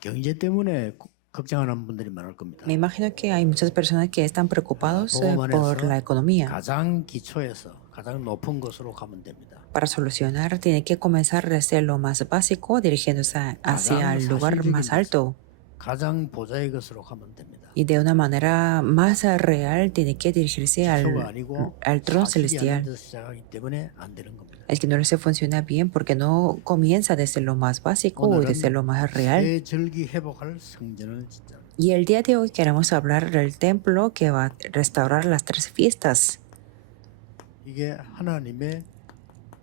경제 때문에 걱정하는 분들이 많을 겁니다. Me imagino que hay muchas personas que están preocupados 보험 por la 안에서 economía. 가장 기초에서 가장 높은 것으로 가면 됩니다. Para solucionar, tiene que comenzar desde lo más básico, dirigiéndose hacia 가장 el lugar 사실적인 más 것, alto. 가장 보좌의 것으로 가면 됩니다. Y de una manera más real, tiene que dirigirse 기초가 아니고 al trono 사실이 아닌 celestial. 데서 시작하기 때문에 안 되는 겁니다. Es que no se funciona bien porque no comienza desde lo más básico o desde lo más real. 새 절기 회복할 성전을 짓자. Y el día de hoy queremos hablar del templo que va a restaurar las 3 fiestas. 이게 하나님의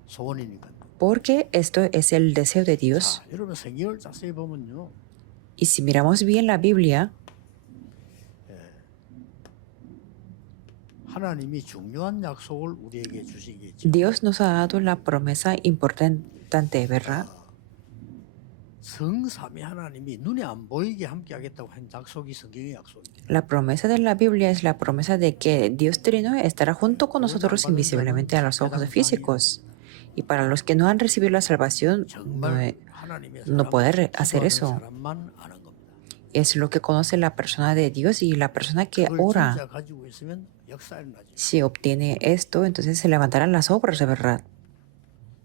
소원이니까. Porque esto es el deseo de Dios. 자, 여러분 성경을 자세히 보면요. Y si miramos bien la Biblia, 하나님이 중요한 약속을 우리에게 주시겠죠. Dios nos ha dado la promesa importante, ¿verdad? 성삼위 하나님이 눈에 안 보이게 함께 하겠다고 한 약속이 성경의 약속입니다. La promesa de la Biblia es la promesa de que Dios Trino estará junto con nosotros invisiblemente a los ojos físicos. Y para los que no han recibido la salvación, 정말 하나님의 no poder hacer 기도하는 eso. 사람만 아는 겁니다. Es lo que conoce la persona de Dios y la persona que 그걸 ora. 진짜 가지고 있으면 역사 일어나죠. Si obtiene esto, entonces se levantarán las obras de verdad.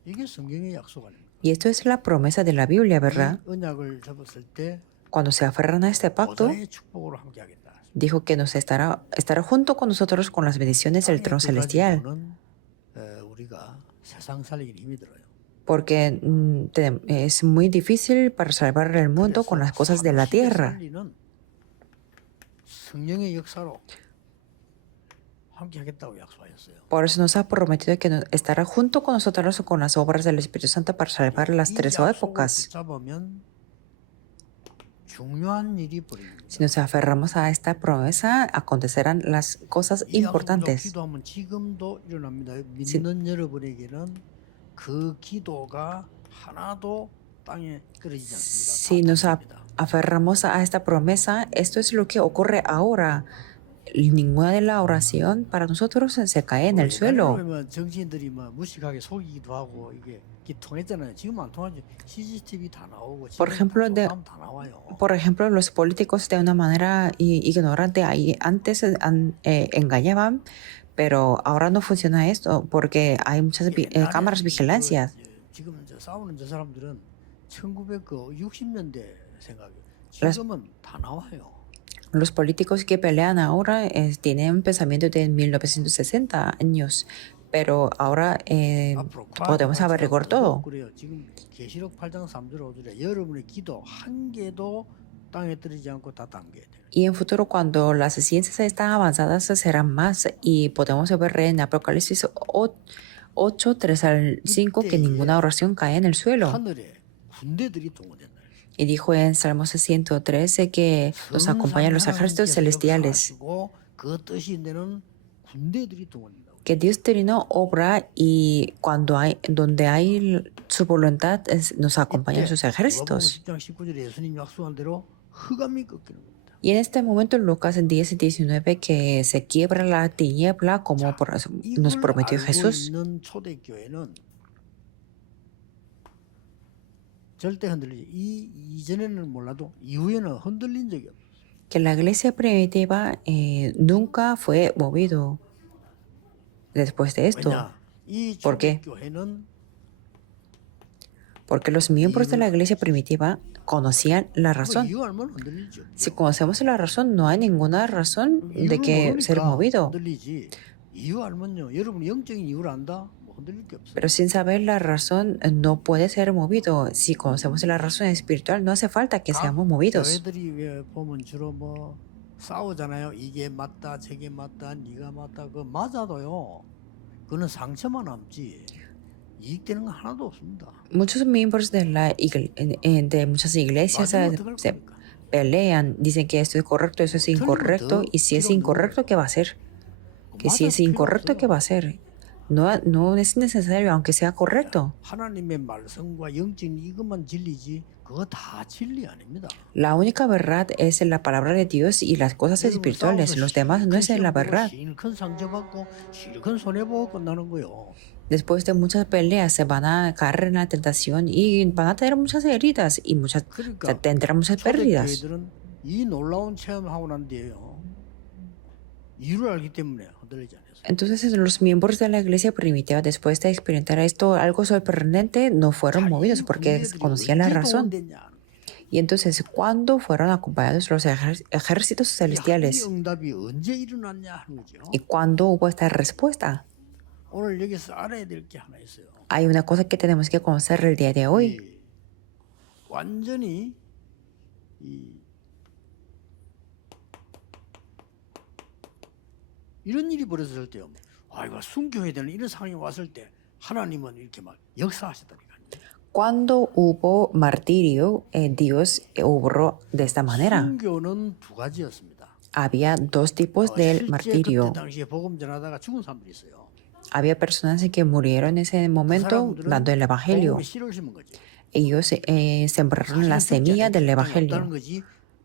이게 성경의 약속 아닙니까? Y esto es la promesa de la Biblia, ¿verdad? 이 언약을 접었을 때 Cuando se aferran a este pacto, 보좌의 축복으로 함께 하겠다. dijo que nos estará junto con nosotros con las bendiciones del trono celestial. 우리가 세상 살리기는 힘이 들어요. Porque es muy difícil para salvar el mundo con las cosas de la tierra. 성령의 역사로 함께 하겠다고 약속하셨어요. Por eso nos ha prometido que estará junto con nosotros con las obras del Espíritu Santo para salvar las 3 épocas. 중요한 일이 벌어집니다. Si nos aferramos a esta promesa, acontecerán las cosas 이 약속도 importantes. 기도하면 지금도 일어납니다. 믿는 여러분에게는 그 기도가 하나도 땅에 떨어지지 않습니다. Si nos aferramos a esta promesa, esto es lo que ocurre ahora. Ninguna de la oración para nosotros se cae en el suelo. 정치인들이 뭐 무식하게 속이기도 하고 이게 통했잖아요. 지금 안 통하죠. CCTV 다 나오고 Por ejemplo, 다 나와요. Por ejemplo, los políticos de una manera ignorante antes engañaban, pero ahora no funciona esto porque hay muchas cámaras vigilancias. 지금 싸우는 저 사람들은 1960년대 생각이에요. 지금은 다 나와요. Los políticos que pelean ahora tienen un pensamiento de 1960 años, pero ahora podemos averiguar todo. 그래요. 지금 계시록 8장 3절 5절에 여러분의 기도 한 개도 땅에 떨어지지 않고 다 담겨야 돼요. Y en futuro, cuando las ciencias están avanzadas, serán más y podemos ver en Apocalipsis 8, 3 al 5 que ninguna oración cae en el suelo. 하늘에 군대들이 동원된다. Y dijo en Salmos 113 que nos acompañan los ejércitos celestiales. 그 뜻이 되는 군대들이 동원된다. Que Dios Trino obra y donde hay su voluntad nos acompañan sus ejércitos. 10장 19절에 예수님이 약속한 대로 흑암이 꺾이는 겁니다. Y en este momento en Lucas 10 y 19 que se quiebra la tiniebla como nos prometió Jesús. 있는 초대교회는 절대 흔들리지. 이전에는 몰라도 이후에는 흔들린 적이 없어요. Que la iglesia primitiva nunca fue movido después de esto. 이 ¿Por qué? 초대교회는 Porque los miembros de la iglesia primitiva conocían la razón. 이유 알면 흔들리죠. Si conocemos la razón, no hay ninguna razón de que ser movido. 흔들리지. 이유 알면요. 여러분이 영적인 이유를 안다. 흔들릴 게 없어요. Pero sin saber la razón, no puede ser movido. Si conocemos la razón espiritual, no hace falta que seamos movidos. 교회들이 왜 보면 주로 뭐 싸우잖아요. 이게 맞다, 저게 맞다, 네가 맞다. 그 맞아도요. 그는 상처만 남지. 이익되는 건 하나도 없습니다. Muchos miembros de muchas iglesias se pelean, dicen que esto es correcto, eso es incorrecto, y si es incorrecto, ¿qué va a hacer? Que si es incorrecto, ¿qué va a hacer? No es necesario, aunque sea correcto. 하나님의 말씀과 영적인 이것만 진리지 그거 다 진리 아닙니다. La única verdad es la palabra de Dios y las cosas 여러분 espirituales. 싸워서 Los demás no 실컷 es la 시험 보고 verdad. 실컷 상처받고 실컷 손해보고 끝나는 거요. Después de muchas peleas se van a caer en la tentación y van a tener muchas heridas y 그러니까 tendrán muchas pérdidas. 초대교회들은 이 놀라운 체험을 하고 난 뒤에요. 이유를 알기 때문에 흔들리지 않았어요. Entonces los miembros de la iglesia primitiva, después de experimentar esto, algo sorprendente, no fueron movidos porque conocían la razón. Y entonces, ¿cuándo fueron acompañados los ejércitos 이 celestiales? 응답이 언제 일어났냐 하는 거죠. ¿Y cuándo hubo esta respuesta? 오늘 여기서 알아야 될 게 하나 있어요. Hay una cosa que tenemos que conocer el día de hoy. 이 완전히 이 이런 일이 벌어졌을 때요. 이거 순교해야 되는 이런 상황이 왔을 때 하나님은 이렇게 막 역사하셨다니까요. Cuando hubo martirio, Dios obró de esta manera. 순교는 두 가지였습니다. Había dos tipos del 실제 martirio. 그때 당시에 복음 전하다가 죽은 사람들이 있어요. Había personas que murieron en ese momento 사람들은 dando el evangelio. 복음에 씨를 심은 거지. Ellos sembraron la semilla del evangelio. 거지.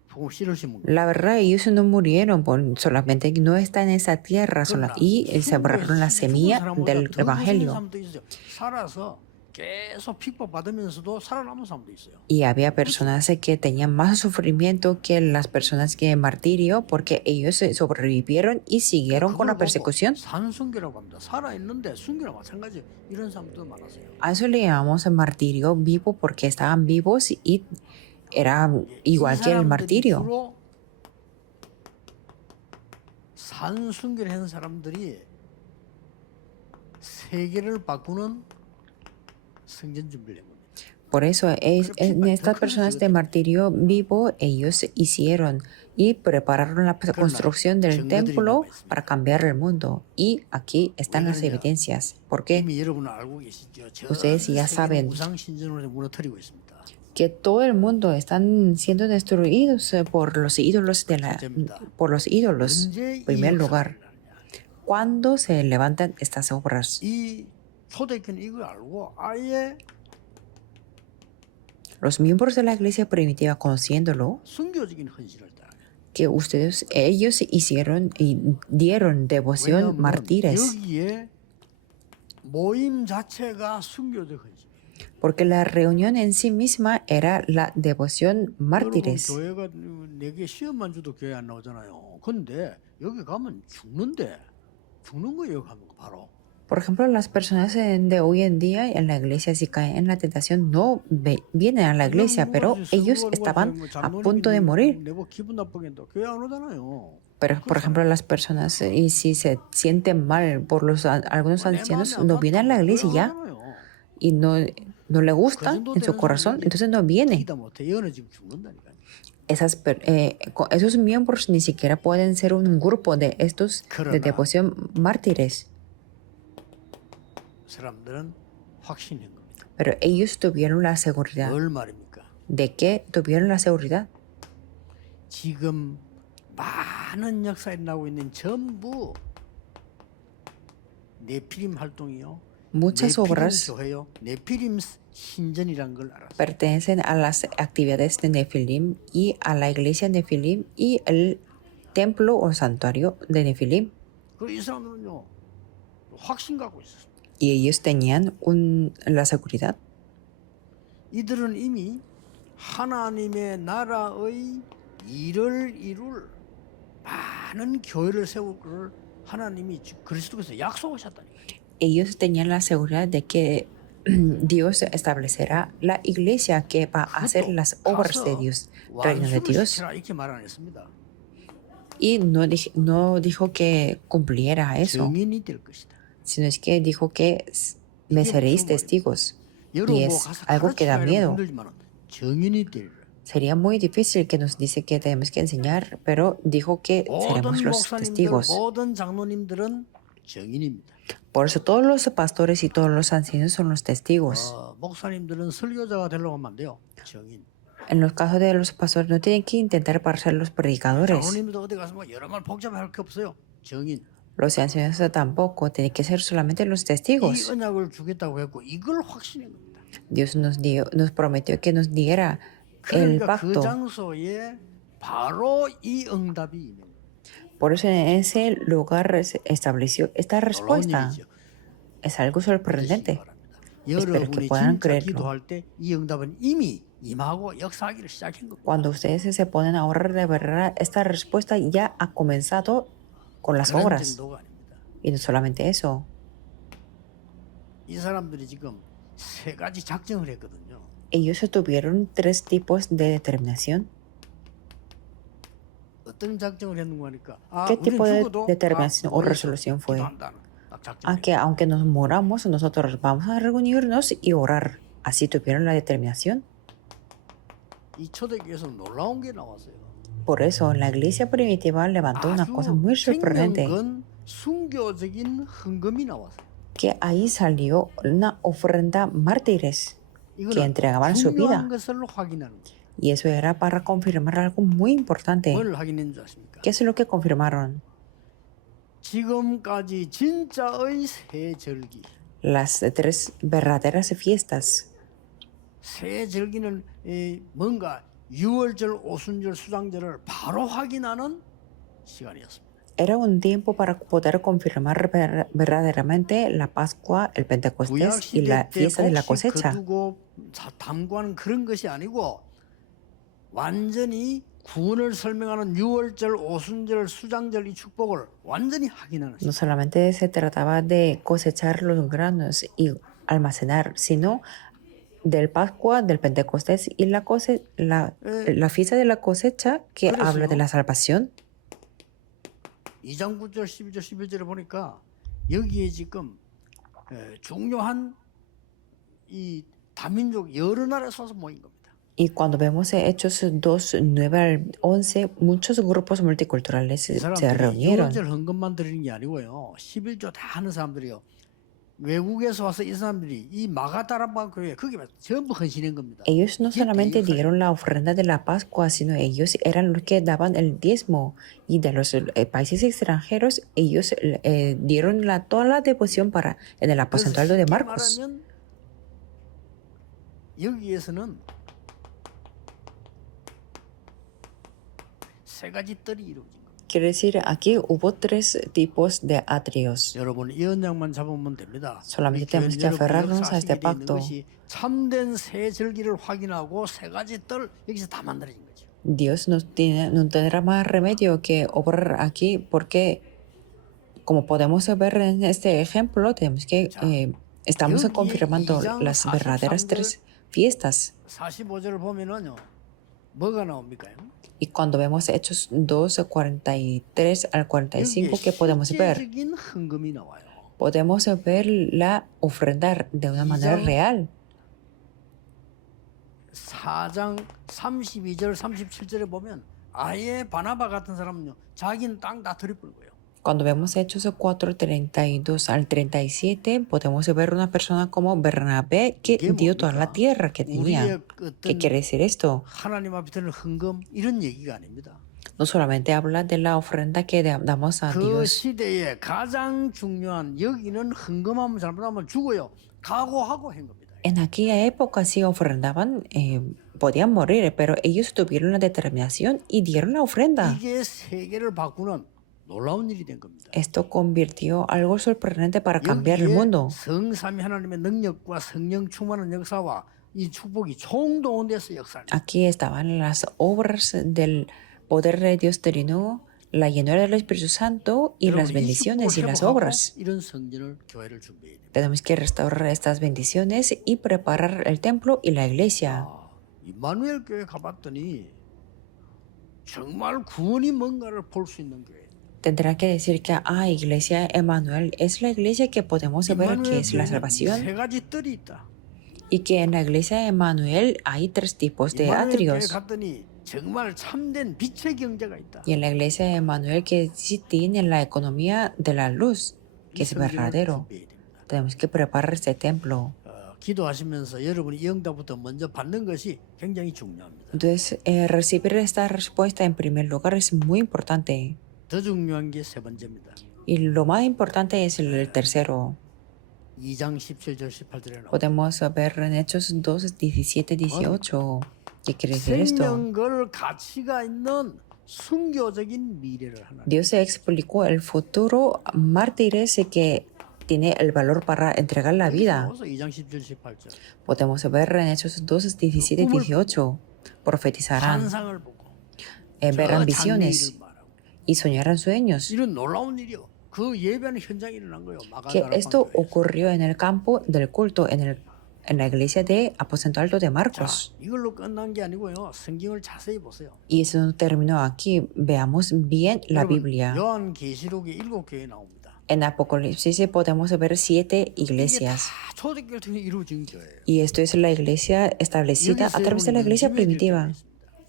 복음 씨를 심은 거. La verdad, ellos no murieron, solamente no está en esa tierra sola y sembraron la semilla del evangelio. 살아서 계속 핍박받으면서도 살아남은 사람도 있어요. Y había personas que tenían más sufrimiento que las personas que martirio porque ellos sobrevivieron y siguieron con la persecución. 산순교라고 합니다. 살아 있는데 순교랑 마찬가지 이런 사람도 많았어요. A eso le llamamos martirio vivo porque estaban vivos y era igual que el martirio. 주로 산순교를 한 사람들이 세계를 바꾸는 성전 준비를 합니다. Por eso en estas personas de martirio vivo ellos hicieron y prepararon la construcción del templo para cambiar el mundo. Y aquí están las evidencias. ¿Por qué? 이미 여러분은 알고 계시죠. Ustedes ya saben 우상 신전으로 무너뜨리고 있습니다. que todo el mundo están siendo destruidos por los ídolos en primer lugar. ¿Cuándo se levantan estas obras? 이 초대교회는 이걸 알고 아예 Los miembros de la iglesia primitiva, conociéndolo, 순교적인 헌신을 다. que ellos hicieron y dieron devoción mártires, 여기에 모임 자체가 순교적 헌신. porque la reunión en sí misma era la devoción mártires. 교회가 내게 시험만 줘도 교회 안 나오잖아요. 근데 여기 가면 죽는 거예요. 가면 바로. Por ejemplo, las personas de hoy en día en la iglesia, si caen en la tentación, no vienen a la iglesia, pero ellos estaban a punto de morir. Pero, por ejemplo, las personas, y si se sienten mal por algunos ancianos, no vienen a la iglesia ya y no le gusta en su corazón, entonces no viene. Esos miembros ni siquiera pueden ser un grupo de estos de devoción mártires. Pero ellos tuvieron la seguridad. ¿De qué tuvieron la seguridad? 지금 많은 역사에 나오고 있는 전부 네피림 활동이요. Muchas obras 교회요. 네피림 신전이란 걸 알았어요. pertenecen a las actividades de Nefilim y a la iglesia de Nefilim y el templo o santuario de Nefilim. 이 사람들은요 확신 갖고 있었어요. Y ellos tenían la seguridad. 이들은 이미 하나님의 나라의 일을 이룰 많은 교회를 세울 걸 하나님이 그리스도께서 약속하셨다니까요. Ellos tenían la seguridad de que Dios establecerá la iglesia que va a hacer las obras de Dios, reino de Dios. 이렇게 말 안 했습니다. Y no dijo que cumpliera eso, 증인이 될 것이다. sino es que dijo que me seréis testigos. Y es algo que da miedo. 증인이 될. Sería muy difícil que nos dice que tenemos que enseñar, pero dijo que seremos los testigos. 모든 장로님들은 증인입니다. Por eso todos los pastores y todos los ancianos son los testigos. 목사님들은 설교자가 되려고 하면 안 돼요. 증인. En los casos de los pastores no tienen que intentar para ser los predicadores. 장로님도 어디 가서 뭐 여러 말 복잡할 게 없어요. 증인. Los ancianos tampoco, tienen que ser solamente los 이 testigos. 언약을 주겠다고 했고 이걸 확신한 겁니다. Dios nos prometió que nos diera el 그러니까 그 pacto. 장소에 바로 이 응답이 있는 거예요. Por eso en ese lugar se estableció esta 놀라운 respuesta. 일이죠. Es algo 믿으시기 sorprendente. 바랍니다. Espero que 여러분이 puedan 진짜 creerlo. 기도할 때 이 응답은 이미 임하고 역사하기를 시작한 겁니다. Cuando ustedes se ponen a orar de verdad, esta respuesta ya ha comenzado con las 그런 obras. 정도가 아닙니다. Y no solamente eso. 이 사람들이 지금 세 가지 작정을 했거든요. Ellos tuvieron 3 tipos de determinación. 어떤 작정을 했는가 하니까 ¿Qué 우린 tipo de 죽어도 determinación o resolución fue? 기도한다는 딱 작정을 A que aunque nos moramos, nosotros vamos a reunirnos y orar. Así tuvieron la determinación. 이 초대교회에서 놀라운 게 나왔어요. Por eso, la iglesia primitiva levantó una cosa muy sorprendente, 생명건 순교적인 헌금이 나왔어요. que ahí salió una ofrenda mártires que 이거는 entregaban su 중요한 vida. 것을 확인하는 거예요. Y eso era para confirmar algo muy importante. 뭘 확인했는 줄 아십니까? ¿Qué es lo que confirmaron? 지금까지 진짜의 새 절기. Las 3 verdaderas fiestas. 새 절기는 뭔가 유월절, 오순절, 수장절을 바로 확인하는 시간이었습니다. Era un tiempo para poder confirmar verdaderamente la Pascua, el Pentecostés y la 구약시대 때 fiesta de la 곡식 cosecha. 거두고 담구하는 그런 것이 아니고 완전히 구원을 설명하는 유월절, 오순절, 수장절 이 축복을 완전히 확인하는 No 시간. solamente se trataba de cosechar los granos y almacenar, sino del Pascua, del Pentecostés y la fiesta de la cosecha que habla de la salvación. 2장 9절, 12절, 11절에 보니까 여기에 지금 중요한 이 다민족 여러 나라에서 와서 모인 겁니다. Y cuando vemos Hechos 2, 9 al 11, muchos grupos multiculturales 이 se 사람들이 reunieron. 유월절 헌금만 드리는 게 아니고요. 11조 다 하는 사람들이요. 외국에서 와서 이 사람들이 이 마가다라방 교회 거기 전부 헌신한 겁니다. Ellos no solamente dieron la ofrenda de la Pascua, sino ellos eran los que daban el diezmo. Y de los países extranjeros, ellos dieron toda la devoción en el aposento de Marcos. 말하면 여기에서는 세 가지 뜰이 이루어진 겁니다. Quiere decir, aquí hubo 3 tipos de atrios. 여러분 이 언약만 잡으면 됩니다. Solamente tenemos que aferrarnos a este pacto. 참된 새 절기를 확인하고 세 가지 뜰 여기서 다 만들어진 거죠. Dios no tendrá más remedio que obrar aquí porque, como podemos ver en este ejemplo, tenemos que estamos confirmando las verdaderas 3 fiestas. 45절을 보면은요. 뭐가 나옵니까? Y cuando vemos Hechos 2, 43 al 45, ¿qué podemos ver? 실제적인 헌금이 나와요. Podemos ver la ofrenda de una manera real. 4장 32절 37절에 보면 아예 바나바 같은 사람은요. 자기는 땅 다 들이부은 거예요. Cuando vemos Hechos 4, 32 al 37, podemos ver una persona como Bernabé que dio toda la tierra que tenía. ¿Qué quiere decir esto? 하나님 앞에 드는 헌금 이런 얘기가 아닙니다. No solamente habla de la ofrenda que damos a 그 Dios. 시대에 가장 중요한 여기는 헌금하면 잘못하면 죽어요. 각오하고 한 겁니다. En aquella época sí ofrendaban, podían morir, pero ellos tuvieron la determinación y dieron la ofrenda. 이게 세계를 바꾸는 놀라운 일이 된 겁니다. Esto convirtió algo sorprendente para cambiar el 여기에 mundo. 성삼위 하나님의 능력과 성령 충만한 역사와 이 축복이 총동원돼서 역사를. Aquí estaban las obras del poder de Dios Trino, la llenura del Espíritu Santo y las bendiciones y las obras. 이런 성전을 교회를 준비해야 됩니다. Tenemos que restaurar estas bendiciones y preparar el templo y la iglesia. 임마누엘 교회 가봤더니 정말 구원이 뭔가를 볼 수 있는 교회. Tendrá que decir que Iglesia Emmanuel es la iglesia que podemos ver que es la salvación 세 가지 뜰이 있다. y que en la iglesia Emmanuel hay 3 tipos de 임마누엘 교회 atrios. 갔더니 정말 참된 빛의 경제가 있다. Y en la iglesia Emmanuel que sí tiene la economía de la luz, que es verdadero. Tenemos que preparar este templo. 기도하시면서 여러분이 이 응답부터 먼저 받는 것이 굉장히 중요합니다. Entonces, recibir esta respuesta en primer lugar es muy importante. 더 중요한 게 세 번째입니다. Y lo más importante es el tercero. 2장 17절 18절에 나옵니다. Podemos ver en Hechos 2, 17, 18. ¿Qué quiere decir esto? 생명걸 가치가 있는 순교적인 미래를 하나. Dios se explicó el futuro mártires que tiene el valor para entregar la vida. 2장 17, 18절. Podemos ver en Hechos 2, 17 y 18. Profetizarán, 환상을 보고 verán 저 visiones 장래일을 말하고. y soñarán sueños. 이런 놀라운 일이요. 그 예배하는 현장에 일어난 거예요. Que 마가다라 esto 방교회에서. ocurrió en el campo del culto, en la iglesia de Aposento Alto de 자, Marcos. 이걸로 끝난 게 아니고요. 성경을 자세히 보세요. Y eso no terminó aquí. Veamos bien la 여러분, Biblia. 요한계시록에 7교회 나옵니다. En Apocalipsis podemos ver 7 이게 iglesias. 다 초대교회를 통해 이루어진 교회예요. Y esto es la iglesia establecida a través de la iglesia primitiva.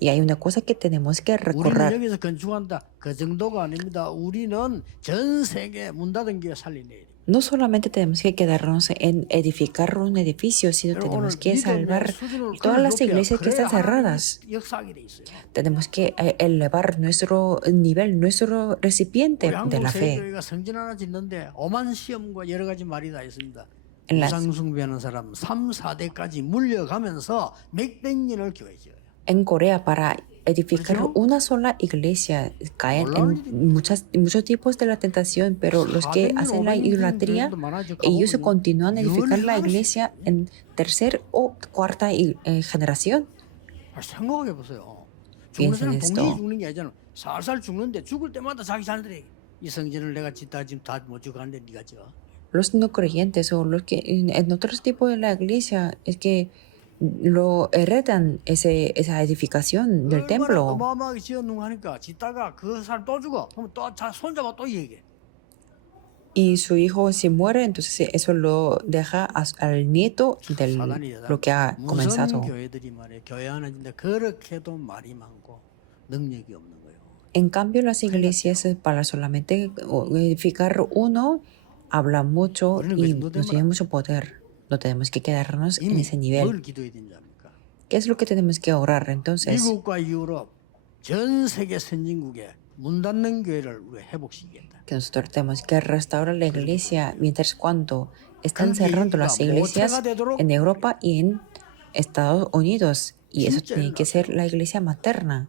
Y hay una cosa que tenemos que 우리는 recorrer. 여기서 건축한다. 그 정도가 아닙니다. 우리는 전 세계 문 닫은 교회 살리내야 됩니다. No solamente tenemos que quedarnos en edificar un edificio, sino tenemos que salvar todas las iglesias que están cerradas. 역사하게 돼 있어요. Tenemos que elevar nuestro nivel, nuestro recipiente 우리 de 한국 la fe. 세계교회가 성전 하나 짓는데 오만 시험과 여러 가지 말이 다 있습니다. En las- 우상 숭배하는 사람 3, 4대까지 물려가면서 몇백 년을 교회 지어요. En Corea, para edificar ¿Por qué no? una sola iglesia, caen en muchos tipos de la tentación, pero los que hacen la idolatría, ellos continúan edificando la iglesia en tercer o cuarta generación. 생각해 보세요. 죽는 Piensen 사람 esto. 동네에 죽는 게 아니잖아. 살살 죽는데 죽을 때마다 자기 자녀들이 이 성전을 내가 짓다 지금 다 못 지고 가는데 네가 지어. Los no creyentes o los que en otros tipos de la iglesia es que lo heredan esa edificación del 얼마나 templo. 어마어마하게 지었는가 하니까 짓다가 그 사람 또 죽어. 그럼 또 손잡아 또 얘기해. Y su hijo si muere, entonces eso lo deja al nieto de lo que ha 무슨 comenzado. 교회들이 말이에요. 교회 하나 짓는데 그렇게도 말이 많고 능력이 없는 거예요. En cambio, las iglesias para solamente edificar uno habla mucho y no tiene mucho poder. No tenemos que quedarnos en 이미 ese nivel. 뭘 기도해야 되는지 압니까? ¿Qué es lo que tenemos que orar entonces? 미국과 유럽 전 세계 선진국에 문 닫는 교회를 우리가 회복시키겠다. Que nosotros tenemos que restaurar la iglesia mientras cuando están cerrando las iglesias en Europa y en Estados Unidos. Y eso tiene que ser la iglesia materna.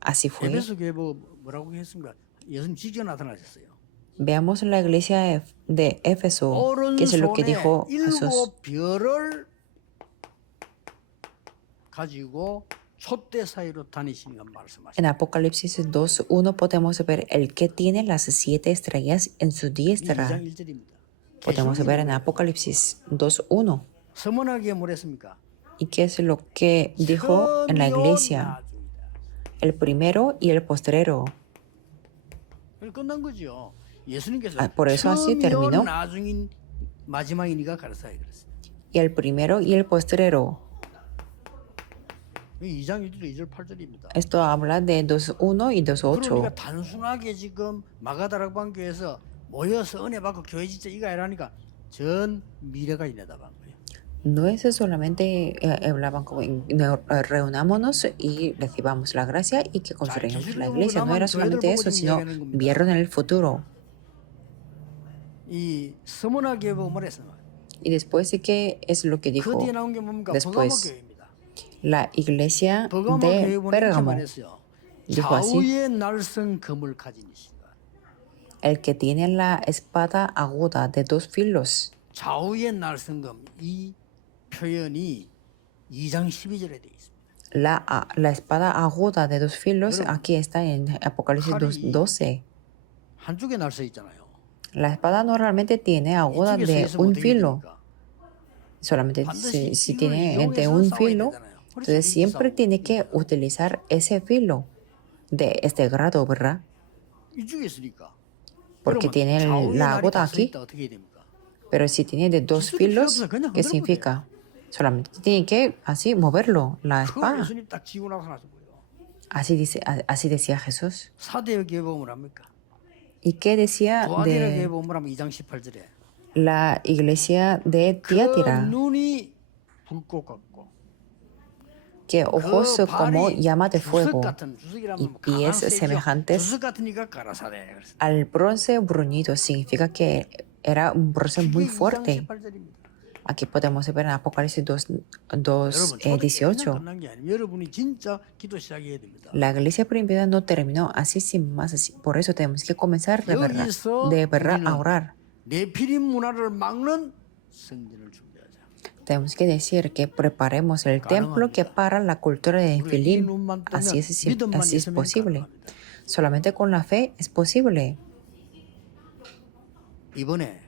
Así fue. 에베소 교회 뭐라고 했습니까? 예수님 직접 나타나셨어요. Veamos la iglesia de Éfeso, que es lo que 오른손에 dijo Jesús. 7별을 가지고 촛대 사이로 다니시는 건 말씀하셨어요. En Apocalipsis 2:1 podemos ver el que tiene las 7 estrellas en su 2장 diestra. 1절입니다. Podemos ver en Apocalipsis 2:1. 서문하기에 뭐랬습니까? ¿Y qué es lo que dijo en la iglesia? El primero y el postrero. 끝난 거죠. 예수님께서 por eso así terminó. 나중인 마지막이니까 가르쳐야 그랬어요. Y el primero y el postrero. 2장 1절, 2절, 8절입니다. Esto habla de 2:1 y 2:8. 그러니까 단순하게 지금 마가다락방 교회에서 모여서 은혜 받고 교회 진짜 이거 아니라니까 전 미래가 있네다 반 거예요. No es solamente hablaban como reunámonos y recibamos la gracia y que construyamos la iglesia. No era solamente eso, sino vieron el futuro. 이 스무나 교회 보면 뭐랬어요? Y después de qué es lo que 그 dijo 뒤에 나온 게 뭡니까? 버가모 después 교회입니다. la iglesia 버가모 de 교회 보니까 Pérgamo. 말했어요. Dijo así, 좌우의 날선 검을 가진 이시다. el que tiene la espada aguda de 2 filos. 좌우의 날선검 이 표현이 2장 12절에 돼 있습니다. La espada aguda de 2 filos, aquí está en Apocalipsis 2:12. 한쪽에 날서 있잖아요. La espada normalmente tiene aguda 이쪽에 de 서 있으면 un 어떻게 filo. 됩니까? Solamente 반드시 si 이걸 tiene de 이용해서 un 싸워야 filo, 되잖아요. 그래서 entonces 이렇게 siempre 싸우고 tiene que utilizar ese filo de este grado, ¿verdad? 이쪽에 있으니까. Porque 그러면 tiene 좌우의 la 날이 aguda 다 서 aquí. 있다 어떻게 해야 됩니까? Pero si tiene de 2 기술이 필요 filos, 없어요. 그냥 ¿qué 흔들면 significa? Solamente tiene que así moverlo, la 그걸 espada. 예수님 딱 지고 나타나셨고요. Así decía Jesús. 사대 교회 보면 합니까? ¿Y qué decía 도아디라 교회 de 보면 하면 2장 18절에 la iglesia de 그 Tiatira? 눈이 불꽃 같고 Que ojos 그 como 발이 llama de 주석 fuego 같은 주석이라면 y 뭐 pies 강한 쇠죠. semejantes 주석 같으니까 가라사대 그랬어요. al bronce bruñido. Significa que era un bronce muy 그게 2장 fuerte. 18절입니다. Aquí podemos ver en Apocalipsis 2, 여러분, 초대교회 그냥 18. 끝난 게 아니면 여러분이 진짜 기도 시작해야 됩니다. La iglesia primitiva no terminó así sin más. Por eso tenemos que comenzar 여기서 de verdad a 우리는 orar. 네피림 문화를 막는 성전을 준비하자. Tenemos que decir que preparemos el templo que para la cultura de 우리가 이 Nefilim. 눈만 Así 뜨면 es, 믿음만 así es 있으면 posible. 가능합니다. Solamente con la fe es posible. 이번에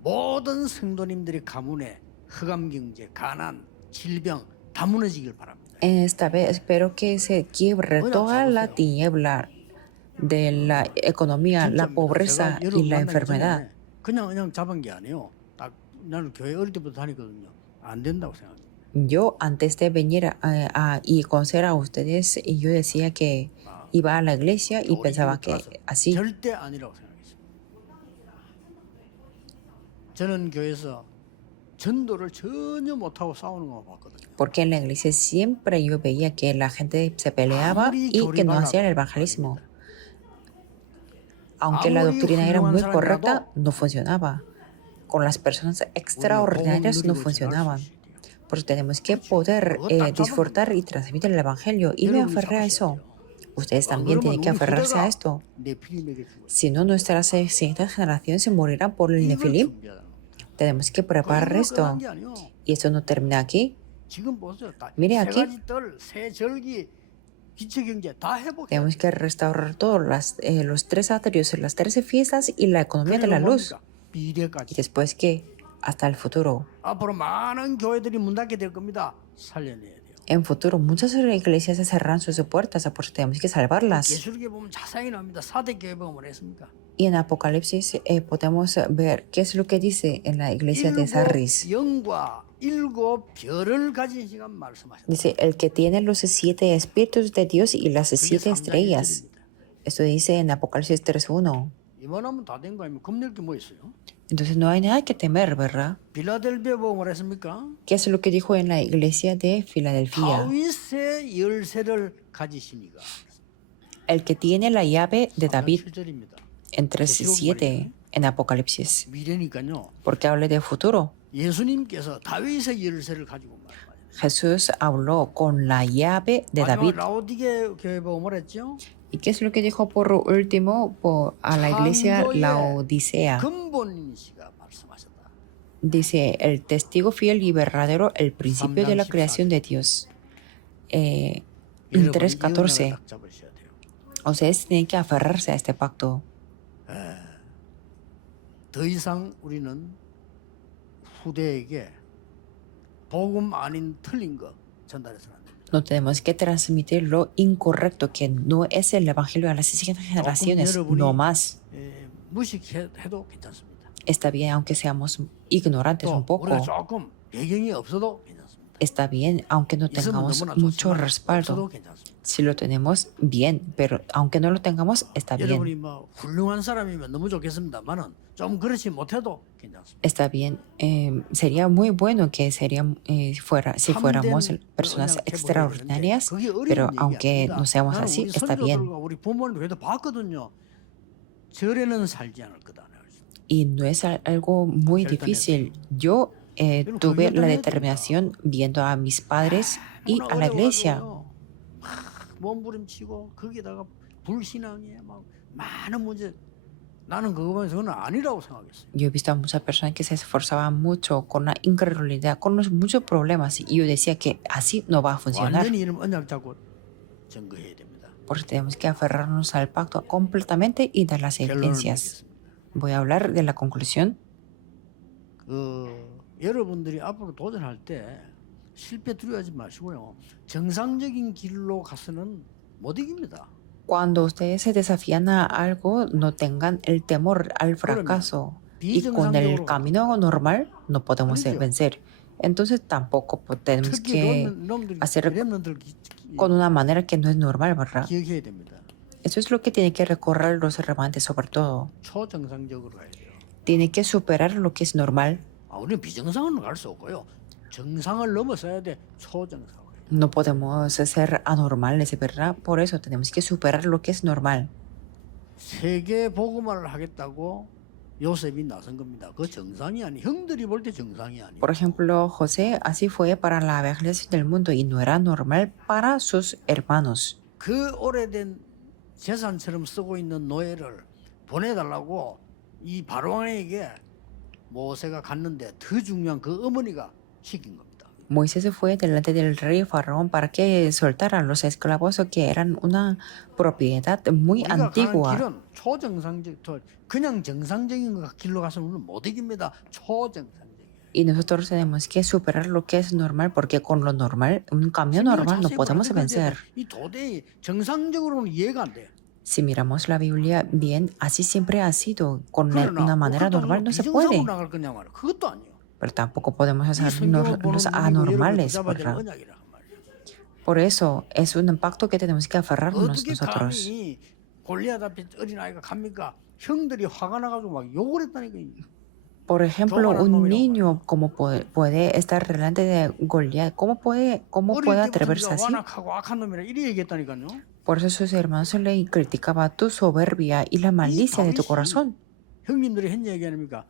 모든 성도님들이 가문에 흑암 경제, 가난, 질병 다 무너지길 바랍니다. Esta vez espero que se quiebre toda la tiniebla de la economía, la 진짜입니다. pobreza 제가 y 여러분 la 만나기 enfermedad. 전에 그냥 잡은 게 아니에요. 딱 나는 교회 어릴 때부터 다니거든요. 안 된다고 생각해요. Yo antes de venir y conocer a ustedes, yo decía que iba a la iglesia y pensaba que así. 절대 아니라고 생각했어요. 저는 교회에서 전도를 전혀 못하고 싸우는 거 봤거든요. Porque en la iglesia siempre yo veía que la gente se peleaba y que no hacían el evangelismo. Aunque la doctrina era muy correcta, no funcionaba. Con las personas extraordinarias no funcionaban. Por eso tenemos que poder disfrutar y transmitir el evangelio. Y me aferré a eso. Ustedes también tienen que aferrarse a esto. Si no, nuestras siguientes generaciones se morirán por el Nefilim. Tenemos que preparar esto. Y esto no termina aquí. Mire aquí. Tenemos que restaurar todos los 3 atrios, las 13 fiestas y la economía de la luz. Y después que hasta el futuro. En futuro muchas iglesias se cerrarán sus puertas, por eso tenemos que salvarlas. Y en Apocalipsis podemos ver qué es lo que dice en la iglesia de Sardis. Dice, el que tiene los 7 espíritus de Dios y las 7 estrellas. Esto dice en Apocalipsis 3:1. Entonces no hay nada que temer, ¿verdad? ¿Qué es lo que dijo en la iglesia de Filadelfia? El que tiene la llave de David en 3:7 en Apocalipsis. Porque habla de futuro. Jesús habló con la llave de David. ¿Y qué es lo que dijo por último a la iglesia Laodicea? Dice, el testigo fiel y verdadero, el principio de la creación de Dios. En 3:14. Ustedes tienen que aferrarse a este pacto. 더 이상 우리는 후대에게 복음 아닌 틀린 거 전달해서는 안 됩니다. No tenemos que transmitir lo incorrecto, que no es el evangelio a las siguientes generaciones, no más. 무식해도 괜찮습니다. Está bien, aunque seamos ignorantes un poco. 우리가 조금 배경이 없어도 괜찮습니다. Está bien, aunque no tengamos mucho respaldo. Si lo tenemos, bien, pero aunque no lo tengamos, está bien. 여러분이 뭐 훌륭한 사람이면 너무 좋겠습니다만은 좀 그렇지 못해도 괜찮습니다. Está bien, sería muy bueno que si fuéramos personas extraordinarias, pero aunque no seamos así, está bien. 우리 부모님 그래도 봤거든요. 절에는 살지 않을 거다. Y no es algo muy difícil. Yo tuve la determinación viendo a mis padres y a la iglesia. 몸부림치고 거기다가 불신앙에 막 많은 문제. 나는 그거 보면서 그건 아니라고 생각했어요. Yo he visto a muchas personas que se esforzaban mucho con la incredulidad, con muchos problemas, y yo decía que así no va a funcionar. 완전히 이런 언약 잡고 증거해야 됩니다. Por eso tenemos que aferrarnos al pacto completamente y dar las evidencias. Voy a hablar de la conclusión. 여러분들이 앞으로 도전할 때 실패 두려워하지 마시고요. 정상적인 길로 가서는 못 이깁니다. Cuando ustedes se desafían a algo, no tengan el temor al fracaso. Y con el camino normal no podemos vencer. Entonces tampoco tenemos que hacer con una manera que no es normal, ¿verdad? 기억해야 됩니다. Eso es lo que tienen que recorrer los remanentes, sobre todo. 초정상적으로 가야 돼요. Tienen que superar lo que es normal. 우리는 비정상으로 갈 수 없고요. 정상을 넘어서야 돼. 초정상. No podemos ser anormales, ¿verdad? Por eso tenemos que superar lo que es normal. 세계 복음화를 하겠다고 요셉이 나선 겁니다. 그 정상이 아니 형들이 볼 때 정상이 아니에요. Por ejemplo, José así fue para la evangelización del mundo y no era normal para sus hermanos. 그 오래된 재산처럼 쓰고 있는 노예를 보내달라고 이 바로왕에게 모세가 갔는데 더 중요한 그 어머니가 시킨 겁니다. Moisés se fue delante del rey Faraón para que soltara a los esclavos que eran una propiedad muy 우리가 가는 antigua. 길은 초정상적, 그냥 정상적인 길로 가서는 우리는 못 이깁니다. 초정상적이에요. Y nosotros tenemos que superar lo que es normal, porque con lo normal, un cambio normal, no podemos vencer. 이 도대체 정상적으로는 이해가 안 돼요. Si miramos la Biblia bien, así siempre ha sido. Con una manera normal no se 비정상으로 puede. 나갈 거냐 말이야. 그것도 아니에요. Pero tampoco podemos 이 hacer 성경을 보는 los 우리 anormales, 잡아야 될 ¿verdad? 언약이란 말이에요. Por eso es un pacto que tenemos que aferrarnos 어떻게 nosotros. 감히 골리앗 앞에 어린아이가 갑니까? 형들이 화가 나가지고 막 욕을 했다니까. Por ejemplo, un niño como puede estar delante de Goliat, ¿cómo puede atreverse así? 완악하고 악한 놈이라 이래 얘기했다니까요. Por eso sus hermanos le criticaban tu soberbia y la malicia de tu corazón. 형님들이 했냐 얘기 아닙니까?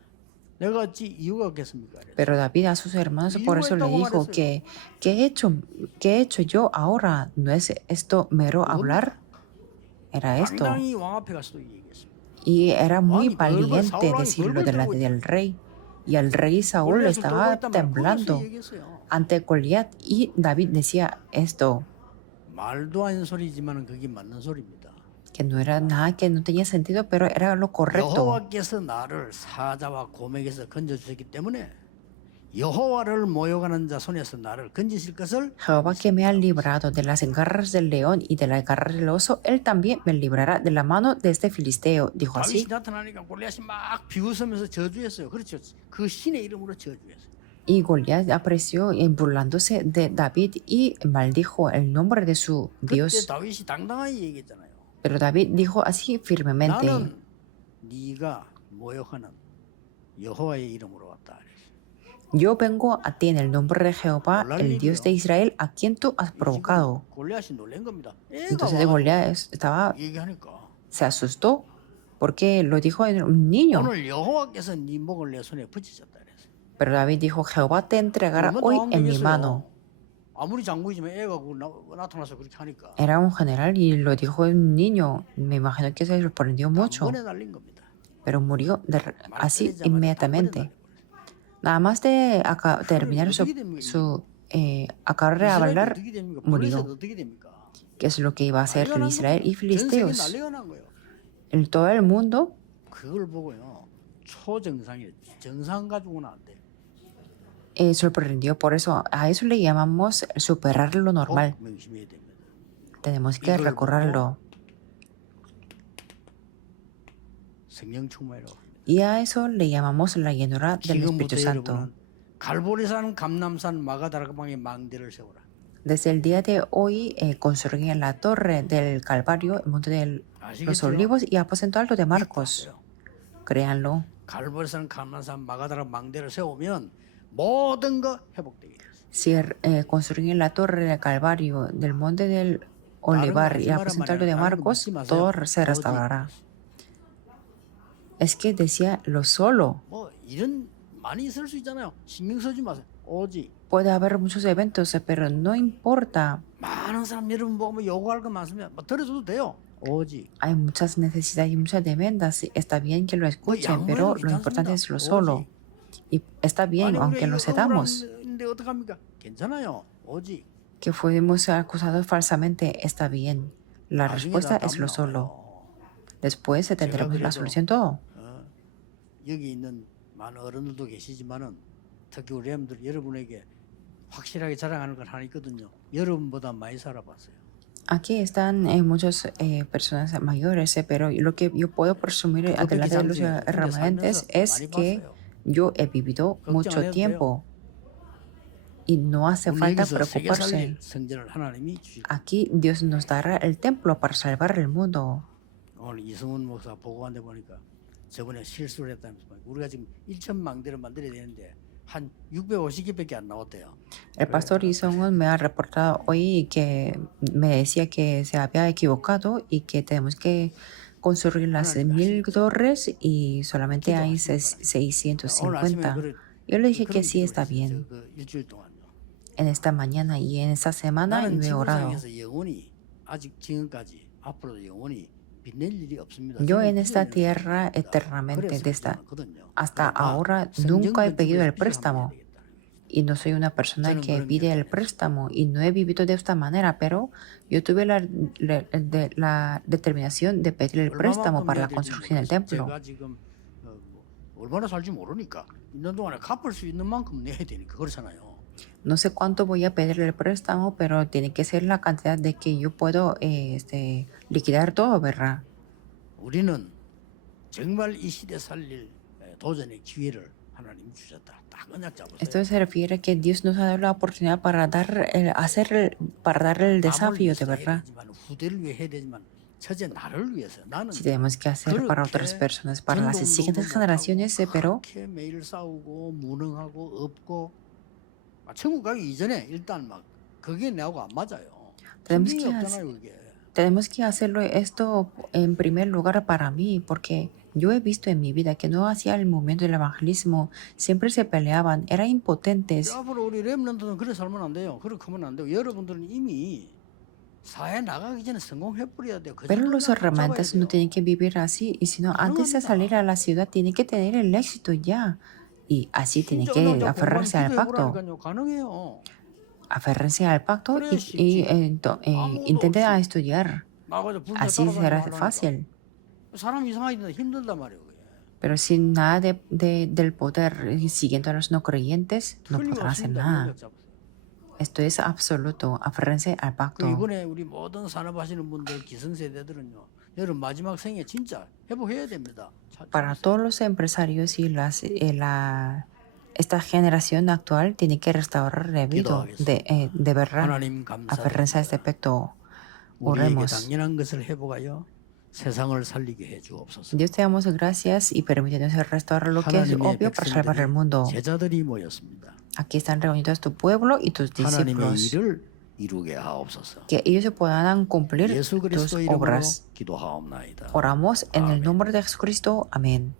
내가 어찌 이유가 없겠습니까? 그래서. Pero David a sus hermanos por eso le dijo que ¿qué he hecho yo ahora? ¿No es esto mero hablar? Era esto. 당당히 왕 앞에 가서도 얘기했습니다. Y era muy valiente decirlo delante del rey. Y el rey Saúl 골리앗을 estaba 돌고 있단 말이에요. temblando 그래서 얘기했어요. ante Goliat y David decía esto, 말도 안 소리지만 그게 맞는 소리입니다. que no era nada, que no tenía sentido, pero era lo correcto. 여호와께서 나를 사자와 고맥에서 건져주셨기 때문에 여호와를 모욕하는 자 손에서 나를 건지실 것을 Jehová que me ha librado de las garras del león y de las garras del oso, él también me librará de la mano de este filisteo. Dijo 다윗이 así. 나타나니까 골리앗이 막 비웃으면서 저주했어요. 그렇죠. 그 신의 이름으로 저주했어요. Y Goliat apareció burlándose de David y maldijo el nombre de su 그때 Dios. 다윗이 당당하게 얘기했잖아요. Pero David dijo así firmemente, 나는 네가 모욕하는 여호와의 이름으로 왔다. yo vengo a ti en el nombre de Jehová, el Dios de Israel, a quien tú has provocado. 골리앗이 놀란 겁니다. Entonces Goliat 얘기하니까 se asustó porque lo dijo un niño. 오늘 여호와께서 네 목을 내 손에 붙이셨다 그랬어요. Pero David dijo, Jehová te entregará hoy en mi mano. 아무리 장군이지만 애가 나타나서 그렇게 하니까 Era un general y lo dijo un niño. Me imagino que se sorprendió mucho, 단번에 날린 겁니다. pero murió así 말때리자마자 inmediatamente. 단번에 Nada más de terminar acabar de hablar, 어떻게 됩니까? murió. 어떻게 됩니까? ¿Qué es lo que iba a hacer 난리가 난 Israel y 겁니다. 전 세계 filisteos? 난리가 난 거예요. En todo el mundo 그걸 보고요. 초정상이에요. 정상 가지고는 안 돼. sorprendió. Por eso a eso le llamamos superar lo normal. 꼭 명심해야 됩니다. Tenemos que recorrerlo. 성령 충만이라고 합니다. Y a eso le llamamos la llenura del Espíritu 지금부터 Santo. 여러분은 갈보리산 감남산 마가다락방에 망대를 세우라. Desde el día de hoy construyen la torre del Calvario, el monte de los 아시겠죠? olivos y aposento alto de Marcos. 믿고 하세요. Créanlo. 갈보리산 감남산 마가다락 망대를 세우면 모든 거 회복되게 돼요. Si construyen la torre del Calvario, del monte del Olivar y aposento alto de Marcos, todo se restaurará. Es que decía lo solo. 뭐 이런 많이 있을 수 있잖아요. 신경 쓰지 마세요. 오직 Puede haber muchos eventos, pero no importa. 많은 사람 여러분 보고 뭐 요구할 거 많으면 뭐 들어줘도 돼요. 오직 Hay muchas necesidades y muchas demandas. Está bien que lo escuchen, pero lo importante es lo solo. Y está bien, 아니 aunque 우리 lo cedamos. 억울한데 어떡합니까? 괜찮아요. 오직 Que fuimos acusados falsamente, está bien. La 나중에 respuesta 다 es lo 답 solo. 나와요. Después tendremos la solución todo. 여기 있는 많은 어른들도 계시지만은 특히 우리 애들 여러분에게 확실하게 자랑하는 걸 하나 있거든요. 여러분보다 많이 살아봤어요. Aquí están muchas personas mayores, pero lo que yo puedo presumir adelante de los remanentes es que yo he vivido mucho tiempo y no hace falta preocuparse. 성전을 하나님이 주실. Aquí Dios nos dará el templo para salvar el mundo. 오늘 이승훈 목사 보고한데 보니까 저번에 실수를 했다면서 우리가 지금 1,000망대를 만들어야 되는데 한 650개밖에 안 나왔대요. El pastor Isong me ha reportado hoy que me decía que se había equivocado y que tenemos que construir las 하나님이 1000 하시겠죠. torres y solamente hay 기도하시기 바랍니다. 오늘 아침에 650. Yo le dije que 그런 sí 기도를 está 했어요. bien. 그 일주일 동안요. En esta mañana y en esta semana 나는 yo he orado. 지구상에서 영원히 아직 지금까지 앞으로도 영원히 빚낼 일이 없습니다. Yo 저는 en esta 빚을 tierra 내는 사람입니다. eternamente, 그래서 desde 그러거든요. hasta ahora nunca he pedido el préstamo. Y no soy una persona que pide el préstamo y no he vivido de esta manera, pero yo tuve la determinación de pedir el préstamo para la construcción del templo. 제가 지금 얼마나 살지 모르니까 있는 동안에 갚을 수 있는 만큼 내야 되니까 그렇잖아요. No sé cuánto voy a pedir el préstamo, pero tiene que ser la cantidad de que yo puedo liquidar todo, ¿verdad? 우리는 정말 이 시대 살릴 도전의 기회를 하나님 주셨다. 딱 언약 잡으세요. Esto se refiere a que Dios nos ha dado la oportunidad para dar el desafío, de verdad. 후대를 위해 해야 되지만 첫째 나를 위해서 나는 Si tenemos que hacer para otras personas, para las siguientes generaciones, pero 그렇게 매일 싸우고 무능하고 없고 천국 가기 이전에 일단 막 그게 내하고 안 맞아요. tenemos 성경이 que, 없잖아요 그게. tenemos que hacerlo esto en primer lugar para mí, porque yo he visto en mi vida que no hacía el momento del evangelismo, siempre se peleaban, eran impotentes. 앞으로 우리 렘넌트는 그래 살면 안 돼요. 그렇게 하면 안 돼요. 여러분들은 이미 사회 나가기 전에 성공해 버려야 돼요. Pero los remanentes no tienen que vivir así, y sino antes de salir a la ciudad tienen que tener el éxito ya. Y así tienen que aferrarse al pacto. 가능해요. Aférrense al pacto y intenten a estudiar. Así será fácil. 사람 이상하게 힘들단 말이에요. 그게. Pero sin nada del poder, siguiendo a los no creyentes, no podrán hacer nada. Esto es absoluto. Aférrense al 그 pacto. 이번에 우리 모든 산업하시는 분들 기성세대들은요. 여러분 마지막 생에 진짜 회복해야 됩니다. Para todos los empresarios y esta generación actual tiene que restaurar debido de verdad. 하나님 Aférrense a este pacto. 우리에게 Oremos. 당연한 것을 회복하여 세상을 살리게 해 주옵소서. Dios te damos gracias y permítenos restaurar lo que es 하나님의 obvio para salvar el mundo. 제자들이 모였습니다. Aquí están reunidos tu pueblo y tus 하나님의 discípulos. 일을 이루게 하옵소서. Que ellos puedan cumplir 예수 tus 그리스도 이름으로 obras. 기도하옵나이다. Oramos en el nombre de Jesucristo. Amén.